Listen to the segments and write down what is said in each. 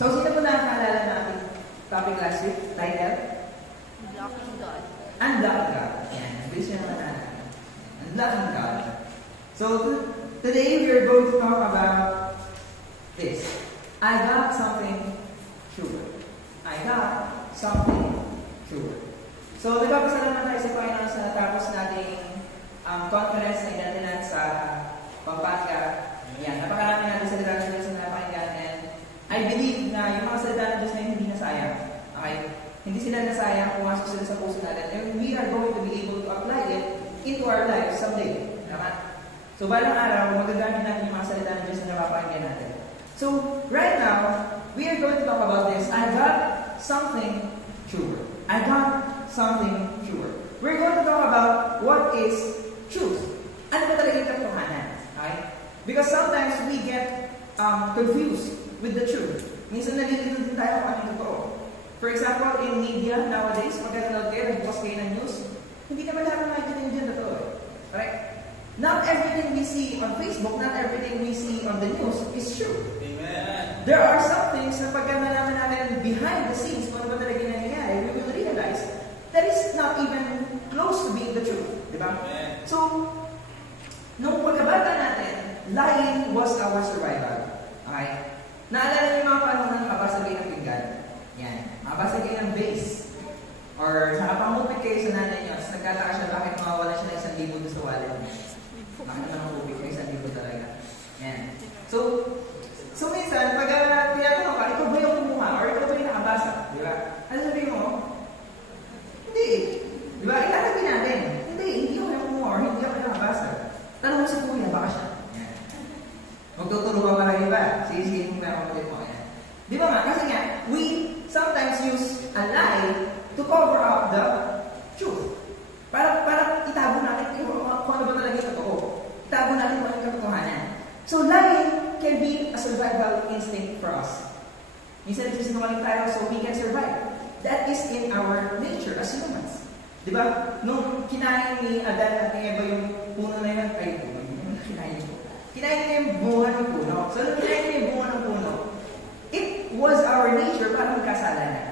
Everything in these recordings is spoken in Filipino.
So, sino po nakakaalala na ating topic last week? Title? Unlocking God. Unlocking God. Yan. Bilis niya naman natin. Unlocking God. So, today we are going to talk about this. I got something sure. I got something sure. So, nagpapasalamat tayo sa Panginoon sa natapos nating conference na inatinan sa Pampanga. Yan, napakarami natin salita ng Diyos na napakinggan, and I believe na yung mga salita ng Diyos na hindi nasayang. Okay? Hindi sila nasayang, pumasok sila sa puso natin, and we are going to be able to apply it into our lives someday. Tama? So, balang araw, magagamit natin yung mga salita ng Diyos na napapakinggan natin. So, right now, we are going to talk about this. I got something sure. I got something sure. We're going to talk about what is truth. Ano ba talaga yung katotohanan? Okay? Because sometimes we get confused with the truth. Minsan nalilito din tayo kung ano yung totoo. For example, in media nowadays, magkakanood kayo, nag-post kayo ng news, hindi naman lahat ng nakikita nyo dyan totoo. Right? Not everything we see on Facebook, not everything we see on the news is true. Amen. There are some things na pagka nalaman natin behind the scenes, kung ano ba talaga nangyayari, we will realize that is not even close to being the truth. Diba? Amen. So, nung pagkabata natin, lying was our survival. Okay? Naalala niyo yung mga panahon ng makabasagay ng pinggan? Yan. Makabasagay ng vase. Or nakapangupit kayo sa nanay niyo, tapos nagkataka siya bakit mawawala siya ng 1,000 doon sa wallet niya. Bakit naman upit kayo 1,000 talaga? Yan. So minsan, pag tinatanong ka, ikaw ba yung kumuha? Or ikaw ba yung nakabasa? Di ba? Ano sabihin mo? Hindi. Di ba? Ilalagay natin. Hindi ako yung kumuha or hindi ako yung nakabasa. Tanong mo sa kuya, baka siya. Yan. Magtuturo ka ba kayo ba? Sige, kung meron ko din mo. Yan. Di ba nga? Kasi nga, we sometimes use a lie to cover up the truth. Para itago natin kung ano ba talaga yung totoo. Itago natin kung ano yung katotohanan. So, lying can be a survival instinct for us. Minsan nagsisinungaling tayo so we can survive. That is in our nature as humans. Di ba? Nung kinain ni Adan at ni Eva yung puno na yun, ay, kinain ko. Kinain niya yung bunga ng puno. So, nung kinain niya yung bunga ng puno, it was our nature para magkasala na.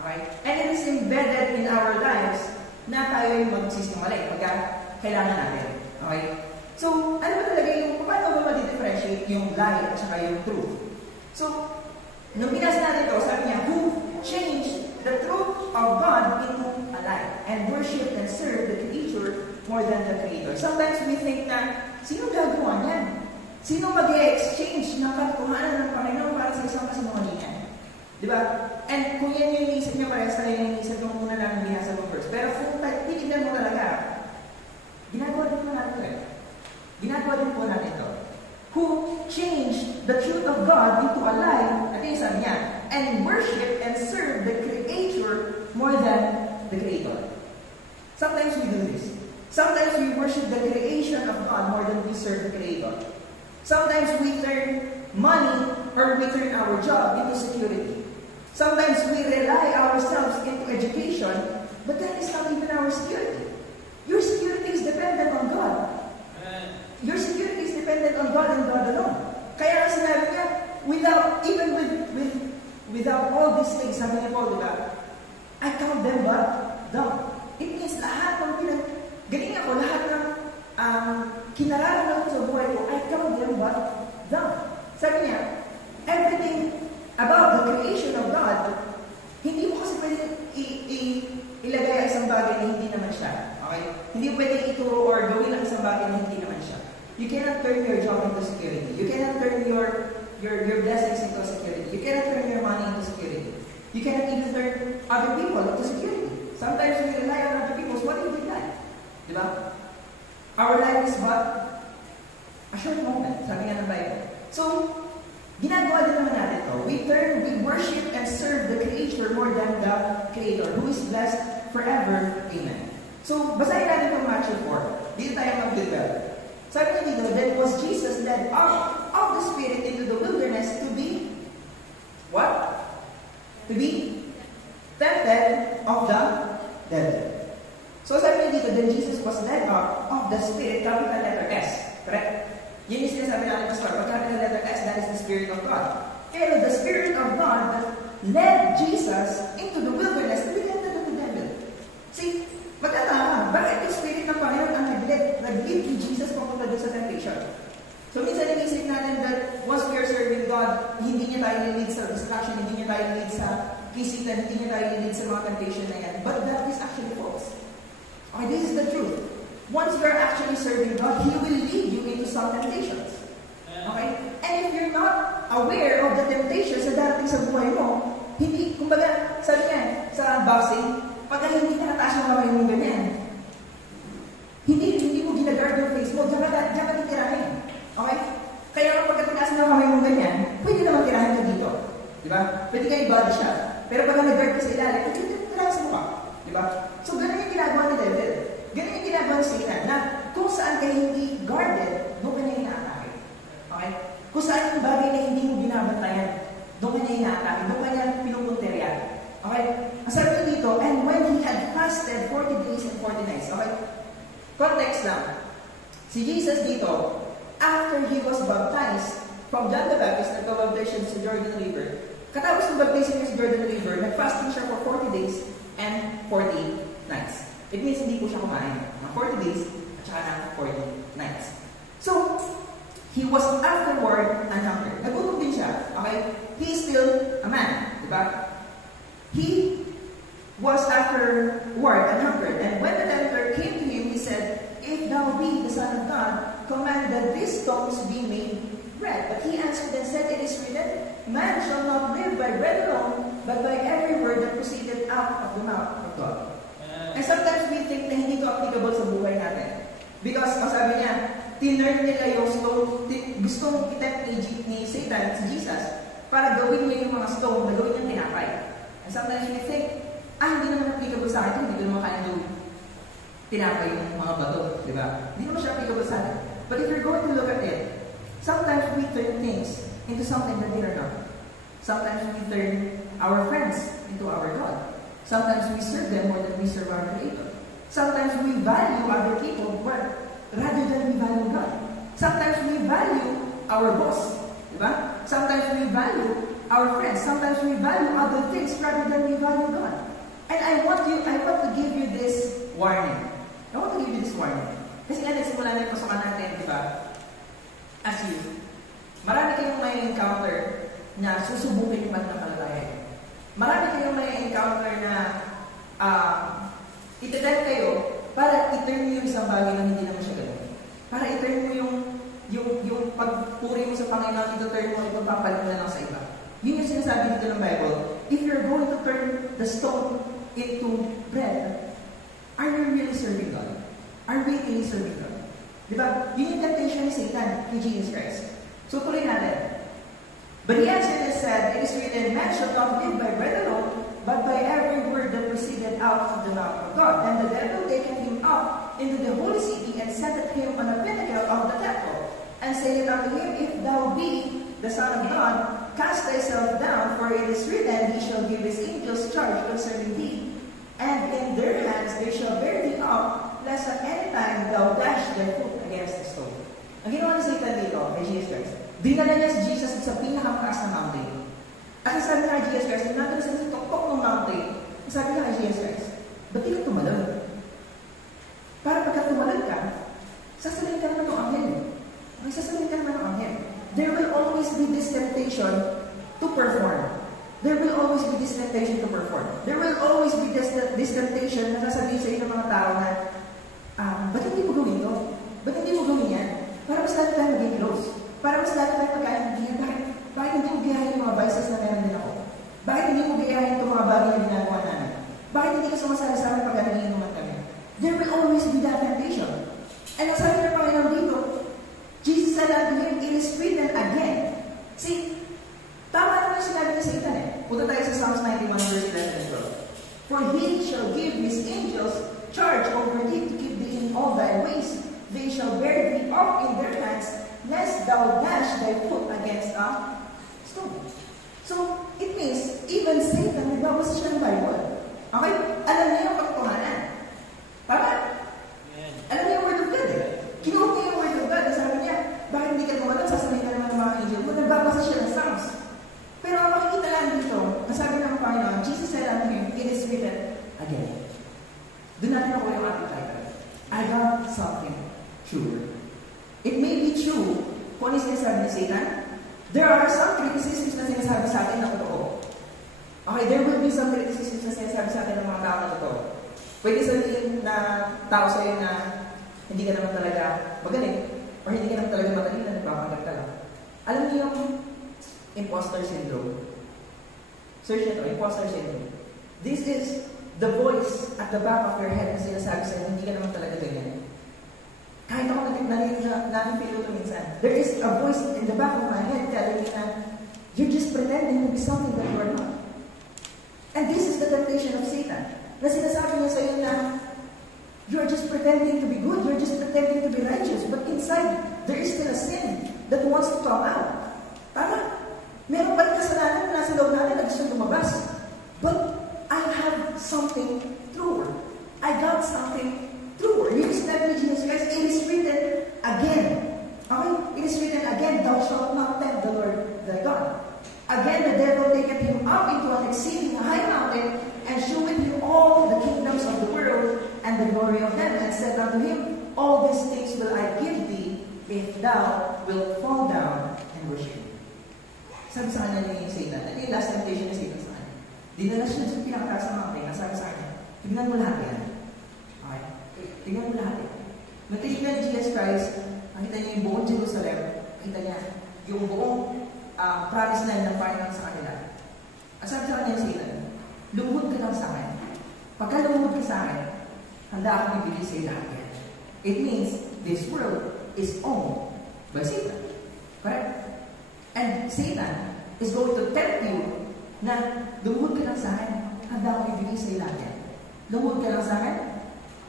Okay? And it is embedded in our lives na tayo yung magsisinungaling pagka kailangan natin. Okay? So, ano ba talaga yung, paano ba ma-differentiate yung lie at saka yung truth? So, nung binasa natin ito, sabi niya, who changed the truth of God into a lie and worship and serve the creature more than the Creator. Sometimes we think na, sino gagawa niyan? Sino mag-exchange ng katotohanan ng Panginoon para sa isang kasinungalingan? Diba? And kung yan yung inisip niyo, parehas tayo yung inisip nung una namin binasa mo first. Pero kung titignan mo talaga, ginagawa din po natin ito. Ginagawa din po natin ito. Who changed the truth of God into a lie, at yung sabi niya, and worship and serve the Creator more than the Creator. Sometimes we do this. Sometimes we worship the creation of God more than we serve the Creator. Sometimes we turn money or we turn our job into security. Sometimes we rely ourselves into education, but that is not even our security. Your security is dependent on God. Your security is dependent on God and God alone. Kaya nga sinabi niya, without all these things, sabi niya Paul, diba? I count them but dumb. It means lahat ng galing ako, lahat ng kinararamdaman ko sa buhay ko, I count them but dumb. Sabi niya, everything about the creation of God, hindi mo kasi pwede ilagay isang bagay na hindi naman siya. Okay? Hindi mo pwede ituro or gawin ang isang bagay na hindi naman siya. You cannot turn your job into security. You cannot turn your blessings into security. You cannot turn your money into security. You cannot even turn other people into security. Sometimes we rely on other people's money in life. Diba? Our life is but a short moment, sabi nga ng Bible. So, ginagawa din naman natin ito. We worship and serve the Creator more than the Creator, who is blessed forever. Amen. So, basahin natin itong Matthew 4. Dito tayo mag-develop. Sabi niya dito, then was Jesus led out of the Spirit into the wilderness to be, what? To be tempted of the devil. So sabi niya dito, then Jesus was led out of the Spirit, capital letter S. Correct? Yun yung sinasabi natin, Pastor. Pag capital letter S, that is the Spirit of God. Pero the Spirit of God that led Jesus into the wilderness to be tempted of the devil. See, magtataka, bakit yung Spirit ng Panginoon ang nag-lead ni Jesus papunta doon sa temptation? So, minsan inisip natin that once we are serving God, hindi niya tayo nilid sa distraction, hindi niya tayo nilid sa kisitan, hindi niya tayo nilid sa mga temptation na yan. But that is actually false. Okay, this is the truth. Once you are actually serving God, He will lead you into some temptations. Okay? And if you're not aware of the temptations na darating sa buhay mo, hindi, kumbaga, sabi niya, sa boxing, pagka hindi ka nataas yung kamay mo ganyan, hindi mo ginagard yung face mo, diyan ka titirahin. Okay? Kaya kapag tinaas mo yung kamay mo ganyan, pwede naman tirahin ka dito. Diba? Pwede ka i-body shot. Pero pag nag-guard ka sa ilalim, pwede ka tirahin sa mukha. Diba? So, ganun yung ginagawa ni devil. Ganun yung ginagawa ni Satan na kung saan ka hindi guarded, doon ka niya inaatake. Okay? Kung saan yung bagay na hindi mo binabantayan, doon ka niya inaatake, doon ka niya pinupunterya. Okay? Ang sabi dito, and when he had fasted 40 days and 40 nights. Okay? Context lang. Si Jesus dito, after he was baptized from John the Baptist, nagpabaptize sa Jordan River, katapos ng baptizing niya sa Jordan River, nag-fasting siya for 40 days and 40 nights. It means hindi po siya kumain. Mga 40 days at saka ng 40 nights. So, he was afterward and hungred. Nagutom din siya. Okay? He is still a man. Diba? He was afterward and hungred. And when the tempter came to him, he said, if thou be the Son of God, command that these stones be made bread. But he answered and said, it is written, man shall not live by bread alone, but by every word that proceedeth out of the mouth of God. And sometimes we think na hindi ito applicable sa buhay natin. Because, ang sabi niya, tinurn nila yung stone, gustong itempt ni Satan, si Jesus, para gawin niya yung mga stone na gawin niyang tinapay. And sometimes we think, hindi naman applicable sa akin, hindi ko naman kaya gawin tinapay yung mga bato, di ba? Hindi naman siya applicable sa akin. But if you're going to look at it, sometimes we turn things into something that they are not. Sometimes we turn our friends into our God. Sometimes we serve them more than we serve our Creator. Sometimes we value other people rather than we value God. Sometimes we value our boss. Diba? Sometimes we value our friends. Sometimes we value other things rather than we value God. And I want to give you this warning. I want to give you this warning. Kasi nga nagsimula na yung pasukan natin, di ba? As you, marami kayong may encounter na susubukin yung pananampalataya. Marami kayong may encounter na ititempt kayo para i-turn mo yung isang bagay na hindi naman siya gano'n. Para i-turn mo yung pagpuri mo sa Panginoon, ito-turn mo, ipagpapalit mo na lang sa iba. Yun yung sinasabi dito ng Bible. If you're going to turn the stone into bread, are you really serving God? Are we really serving God? Diba? Yun yung temptation ni Satan, ni Jesus Christ. So tuloy natin. But he answered and said, it is written, man shall not live by bread alone, but by every word that proceeded out of the mouth of God. And the devil taketh him up into the holy city, and setteth him on a pinnacle of the temple, and saith unto him, if thou be the Son of God, cast thyself down, for it is written, he shall give his angels charge concerning thee, and in their hands they shall bear thee up, lest at any time thou dash thy foot against the stone. Ang ginawa ni Satan dito, kay Jesus Christ, dinala niya si Jesus sa pinakamataas na mountain. At sabi niya kay Jesus Christ, nandun sa tuktok ng mountain, sabi niya kay Jesus Christ, ba't di ka tumalon? Para pagka tumalon ka, sasabihin ka naman ng anghel. Sasabihin ka naman ng anghel. There will always be this temptation to perform. There will always be this temptation to perform. There will always be this temptation na sasabihin sa inyo ng mga tao na, ba't hindi mo gawin ito? Ba't hindi mo gawin yan? Para mas lalo tayo maging close. Para mas lalo tayo magkaintindihan. Bakit hindi mo gayahin yung mga vices na meron din ako? Bakit hindi mo gayahin itong mga bagay na ginagawa namin? Bakit hindi ka sumasali sa amin pag nagiinuman kami? There will always be that temptation. And ang sabi ng Panginoon dito, Jesus said unto him, it is written again. See, tama naman yung sinabi ni Satan eh. Punta tayo sa Psalms 91 verse 11 and 12. For he shall give his angels charge over thee to keep thee in all thy ways. They shall bear thee up in their hands, lest thou dash thy foot against a stone. So, it means, even Satan, nagbabasa siya ng Bible. Okay? Alam niya yung katotohanan. Tama? Alam niya yung Word of God eh. Kinuha niya yung Word of God. Sabi niya, bakit hindi ka tumalan? Sasabihin ka naman ng mga angel mo. Nagbabasa siya ng Psalms. Pero ang makikita lang dito, nasabi again. Doon natin ako yung ating title. I got something truer. It may be true kung ano yung sinasabi ni Satan. There are some criticisms na sinasabi sa atin na totoo. Okay, there will be some criticisms na sinasabi sa atin ng mga tao na totoo. Pwede sabihin na tao sa'yo na hindi ka naman talaga magaling or hindi ka naman talaga matalino, nagpapanggap ka lang. Alam niyo yung imposter syndrome? Search nito, imposter syndrome. This is the voice at the back of your head na sinasabi sa'yo, hindi ka naman talaga ganyan. Kahit ako natin-feel ito minsan. There is a voice in the back of my head telling me na you're just pretending to be something that you are not. And this is the temptation of Satan. Na sinasabi niya sa'yo na you're just pretending to be good, you're just pretending to be righteous, but inside, there is still a sin that wants to come out. Tama? Meron pa rin kasalanan na nasa loob natin na gusto lumabas. But I have something truer. I got something truer. You stand with Jesus Christ. It is written again. Okay? It is written again, thou shalt not tempt the Lord thy God. Again, the devil taketh him up into an exceeding high mountain, and sheweth him all the kingdoms of the world, and the glory of them, and said unto him, all these things will I give thee, if thou wilt fall down and worship me. Sabi sa kanya ni Satan, ano yung last temptation ni Satan sa kanya? Dinala siya sa pinakataas ng mountain, nasabi sa kanya, tignan mo lahat yan. Okay? Tignan mo lahat yan. Nung tinignan ni Jesus Christ, nakita niya yung buong Jerusalem, nakita niya yung buong promise land ng Panginoon sa kanila. At sabi sa kanya ni Satan, lumuhod ka lang sa akin. Pagka lumuhod ka sa akin, handa akong ibigay sa iyo lahat yan. It means this world is owned by Satan. Correct? And Satan is going to tempt you na lumuhod ka lang sa akin, handa akong ibigay sa iyo lahat yan. Lumuhod ka lang sa akin,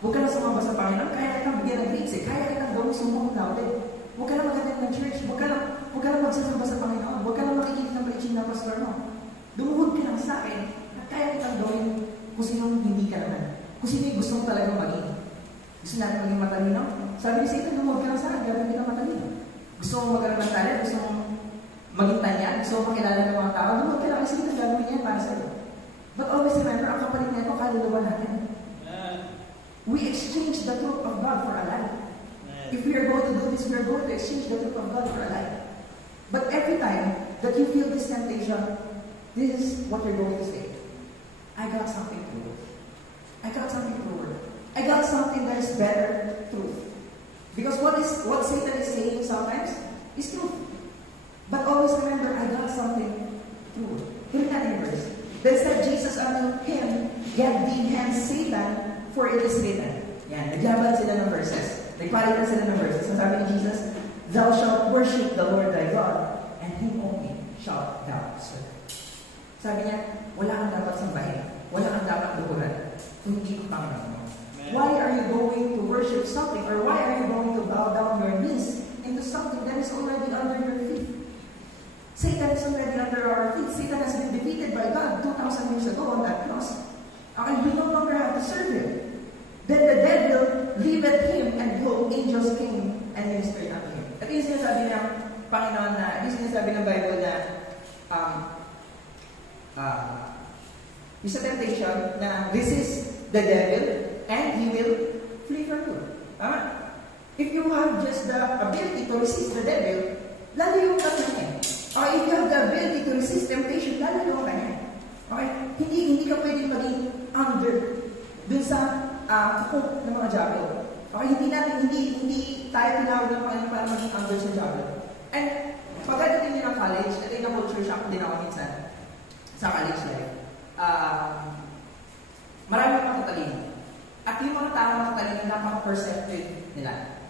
huwag ka lang sumamba sa Panginoon, kaya kitang bigyan ng grades kaya kitang gawin sumong natin. Huwag ka lang mag-attend ng church, huwag ka lang magsasamba sa Panginoon, huwag ka lang makikinig ng preaching ng pastor mo. Lumuhod ka lang sa akin, at kaya kitang gawin kung sinong hindi ka naman. Kung sino yung gusto mo talagang maging. Gusto natin maging matalino? Sabi ni Satan, lumuhod ka lang sa akin, gawin kita matalino. Gusto mo magkaroon ng talent, gusto mo maging tanya, gusto mo makilala ng mga tao, lumuhod ka lang kasi Satan gagawin niya para sa'yo. But always remember, ang kapalit na ito, kaluluwa natin. We exchange the truth of God for a lie. If we are going to do this, we are going to exchange the truth of God for a lie. But every time that you feel this temptation, this is what you're going to say. I got something truer. I got something truer. I got something that is better truth. Because what Satan is saying sometimes is truth. But always remember, I got something truer. Look at the verse. Then said Jesus unto him, get thee hence, Satan, for it is written. Yan, naglaban sila ng verses. Nagpalitan sila ng verses. Ang sabi ni Jesus, thou shalt worship the Lord thy God, and him only shalt thou serve. Sabi niya, wala kang dapat sambahin. Wala kang dapat luhuran. Kung hindi ko Panginoon mo. Why are you going to worship something, or why are you going to bow down your knees into something that is already under your feet? Satan is already under our feet. Satan has been defeated by God 2,000 years ago on that cross. And we no longer have to serve him. Then the devil leaveth him, and behold, angels came and ministered unto him. At yung sinasabi ng Panginoon na, yung sinasabi ng Bible na, yung sa temptation na resist the devil and he will flee from you. Tama? If you have just the ability to resist the devil, lalo yung kanya. Or if you have the ability to resist temptation, lalo yung kanya. Okay? Hindi ka pwedeng maging under dun sa kukuk ng mga javel. Okay? Hindi tayo tinawag ng Panginoon para maging under sa javel. And pagdating niyo ng college, ito yung culture shock din ako minsan sa college life. Marami mga tatalino. At yung mga tao matatalino, napaka-perceptive nila.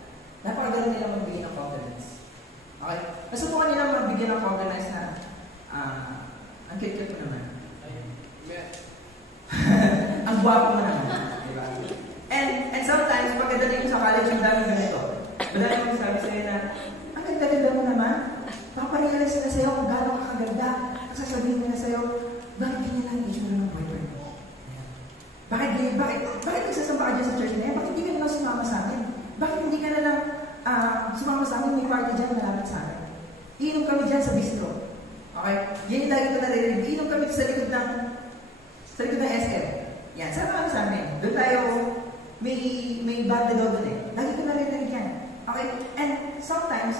Napakagaling nila magbigay ng confidence. Okay? Nasubukan nila magbigay ng confidence na ang cute-cute mo naman. Ang gwapo mo naman. Diba? And sometimes, pagkadating sa college, ang daming ganito. Madami yung sabi sa'yo na, ang ganda-ganda mo naman. Paparealize na sa'yo kung gano'ng kakaganda. At sasabihin nila sa'yo, bakit ganyan lang yung issue ng boyfriend mo? Bakit nagsasamba ka dyan sa church na yan? Bakit hindi ka na lang sumama sa akin? Bakit hindi ka na lang sumama sa akin? May party dyan malapit sa akin. Iinom kami dyan sa bistro. Okay? Yan yung lagi ko naririnig. Iinom kami sa likod ng SM. Yan, sama kami sa amin. Doon tayo, may banda daw doon eh. Lagi ko narinig yan. Okay? And sometimes,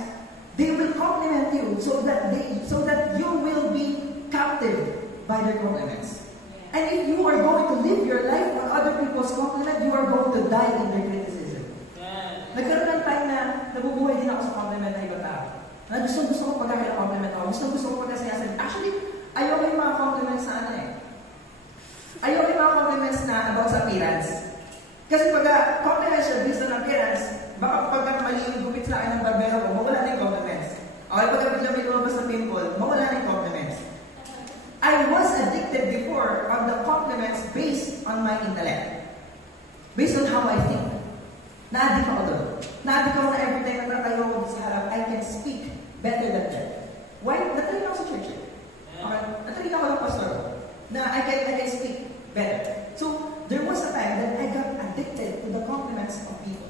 they will compliment you so that you will be captive by their compliments. And if you are going to live your life on other people's compliment, you are going to die in their criticism. Nagkaroon ng time na nabubuhay din ako sa compliment ng ibang tao. Na gusto ko pagkakila-compliment ako. Gusto ko pagkasiyasan. Actually, ayoko yung mga compliments na ano eh. Ayoko yung mga compliments na about sa appearance. Kasi pagka compliments siya based on appearance, baka pagka mali yung gupit sa akin ng barbero ko, mawala na yung compliments. Okay, pagka bigla may lumabas na pimple, mawala na yung compliments. I was addicted before of the compliments based on my intellect. Based on how I think. Na-addict ako doon. Na-addict ako na every time na natayo ako sa harap, I can speak better than them. Why? Natalina ako sa church. Okay? Natalina ako ng pastor. Na I can speak better. So, there was a time that I got addicted to the compliments of people.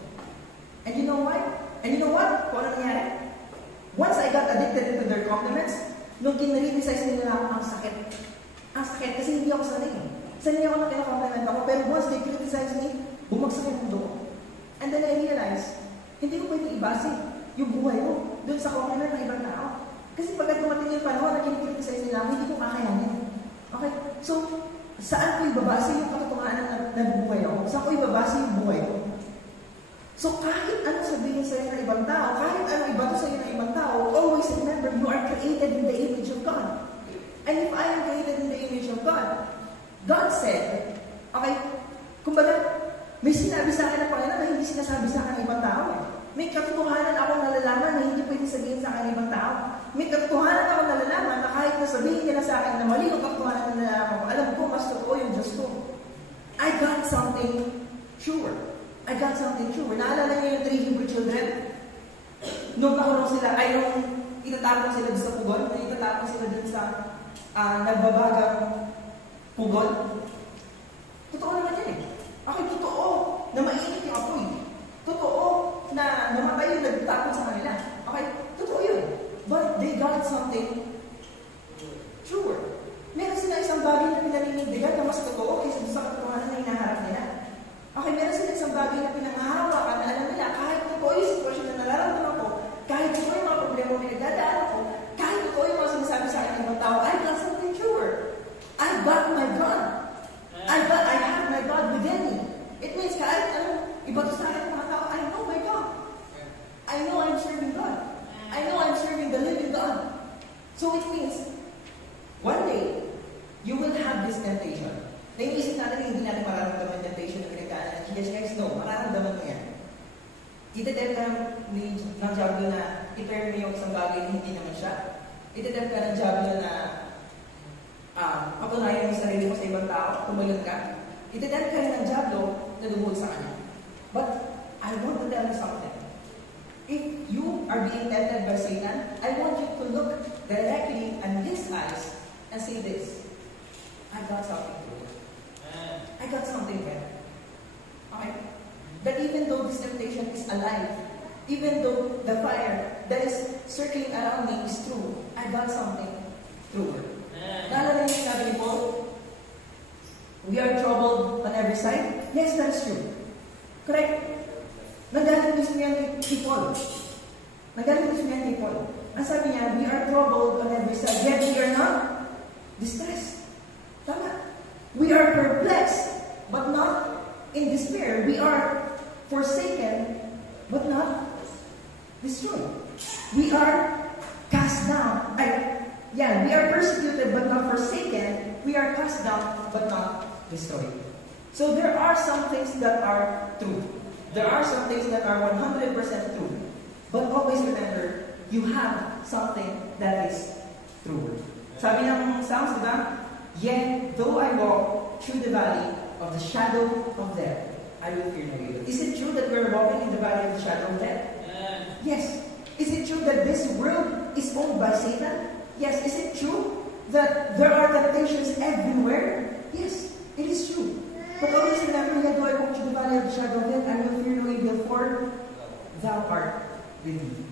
And you know why? And you know what? Kung ano nangyari? Once I got addicted to their compliments, nung kinaritize nila ako, ang sakit. Ang sakit kasi hindi ako sanay. Sanay ako na kina-compliment ako, pero once they criticize me, bumagsak yung mundo ko. And then I realized, hindi ko pwede ibase yung buhay ko doon sa compliment ng ibang tao. Kasi pagka dumating yung panahon na kinikriticize nila ako, hindi ko kakayanin. Okay? So, saan ko ibabase yung katotohanan na buhay ako? Saan ko ibabase yung buhay ko? So, kahit ano sabihin sa'yo ng ibang tao, kahit ano ibato sa'yo ng ibang tao, always remember, you are created in the image of God. And if I am created in the image of God, God said, okay, kumbaga, may sinabi sa akin ng Panginoon na hindi sinasabi sa akin ng ibang tao. May katotohanan akong nalalaman na hindi pwede sabihin sa akin ng ibang tao. May katotohanan akong nalalaman na kahit na sabihin nila sa akin na mali yung katotohanan na nalalaman ko, alam ko, mas totoo yung Diyos ko. I got something sure. I got something sure. Naalala niyo yung 3 Hebrew children? Nung nakulong sila, ay nung itatapon sila sa pugon, nung itatapon sila dun sa nagbabagang pugon. Totoo naman yan eh. Okay, totoo na mainit yung apoy. Totoo na namatay yung nagtapon sa kanila. Okay, totoo yun. But they got something sure. Meron sila isang bagay na pinaninindigan na mas totoo kaysa sa katotohanan na hinaharap nila. Okay, meron sila isang bagay na pinangahawakan na alam nila, kahit totoo yung sitwasyon na nararamdaman ko, kahit totoo yung mga problema na pinagdadaanan ko, kahit totoo yung mga sinasabi sa akin ng mga tao, I got something sure. I got my God. I have my God within me. It means kahit iba to sa akin ng mga tao, I know my God. I know I'm serving God. I know I'm serving the living God. So it means, one day, you will have this temptation. Naisip natin hindi natin mararamdaman yung temptation na pinagdaanan. Yes, guys, no. Mararamdaman mo yan. Itatempt ka ng diablo na i-turn mo yung isang bagay na hindi naman siya. Itatempt ka ng diablo na patunayan yung sarili mo sa ibang tao, tumalon ka. Itatempt ka rin ng diablo na lumuhod sa kanya. But I want to tell you something. If you are being tempted by Satan, I want you to look directly at his eyes and say this. I got something to do. I got something better. Okay? That even though this temptation is alive, even though the fire that is circling around me is true, I got something truer. Naalala niyo yung sabi ni Paul? We are troubled on every side. Yes, that's true. Correct? Nagalit mismo yan kay Paul. Nagalit mismo yan kay Paul. Ang sabi niya, we are troubled on every side, yet we are not distressed. Tama. We are perplexed, but not in despair. We are forsaken, but not destroyed. We are cast down. We are persecuted, but not forsaken. We are cast down, but not destroyed. So there are some things that are true. There are some things that are 100% true. But always remember, you have something that is true. Sabi ng Psalms, diba? Yet, though I walk through the valley of the shadow of death, I will fear no evil. Is it true that we're walking in the valley of the shadow of death? Yes. Is it true that this world is owned by Satan? Yes. Is it true that there are temptations everywhere? Yes, it is true. But always remember, yet though I walk through the valley of the shadow of death, I will fear no evil, for thou art with me.